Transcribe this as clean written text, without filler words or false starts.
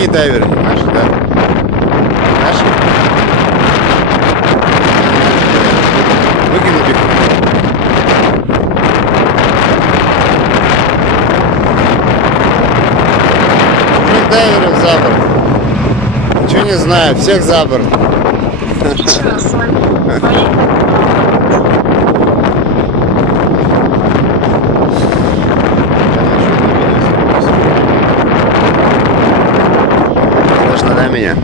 Какие дайверы? Наши, да? Наши? Выкинуть их. Ну, дайверов за борт. Ничего не знаю, всех за борт. Слышно, да, меня?